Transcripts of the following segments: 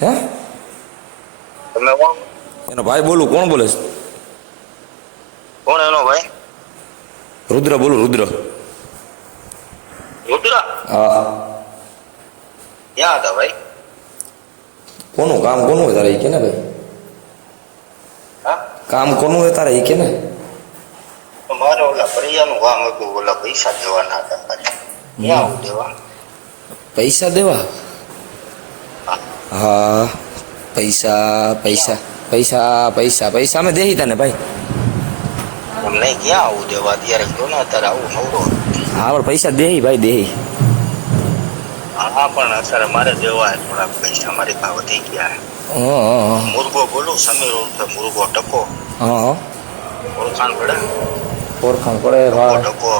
હે? તમે કોણ? એનો ભાઈ બોલું કોણ બોલે છે? કોણ એનો ભાઈ? રુદ્ર બોલું રુદ્ર. રુદ્ર? હા. ક્યાં હતા ભાઈ? કોનું કામ કોનું હોય તારે કે ને ભાઈ? હા? કામ કોનું હોય તારે એ કે ને મારે ઓલા પરિયાનું કામ હતું ઓલા પૈસા દેવાના હતા પૈસા દેવા? હા પૈસા પૈસા પૈસા પૈસા પૈસા. અમે દેહી તને ભાઈ. નહીં ક્યાં આવું દેવા? અત્યારે કયો ને અત્યારે આવું નવરો. હા પણ પૈસા દેહી ભાઈ દેહી. હા પણ અત્યારે મારે દેવા છે થોડાક પૈસા. મારી ભાવ વધી ગયા હા. મુરગો બોલું સમીર મુરગો ટકો. હં. ઓળખાણ પડે? ઓળખાણ પડે ટકો ટકો.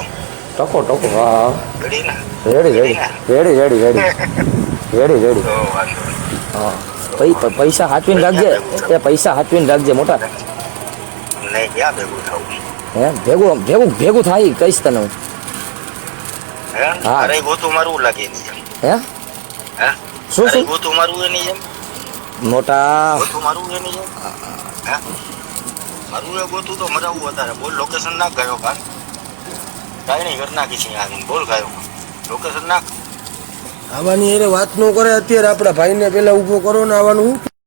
ટકો ટકો હા. Ready ready ready. Ready ready ready ready. હા. પૈસા હાચવીને રાખજે. એ પૈસા હાચવીને રાખજે મોટા. હે? ભેગું ભેગું ભેગું થાય કહીશ તને હું. હે? ગોતું મારવું લાગે હે? હે? શું શું? ગોતું મારવું એની જેમ? મોટા. ગોતું મારવું એની જેમ? હે? મારું એ ગોતું તો મરાવું વધારે. બોલ લોકેશન નાખ ગયો કાન કાંઈ નહીં ઘર નાખી છે આવીને બોલ ગયો લોકેશન નાખ. આવવાની એને વાત ન કરે અત્યારે આપણા ભાઈને પેલા ઊભો કરો ને આવવાનું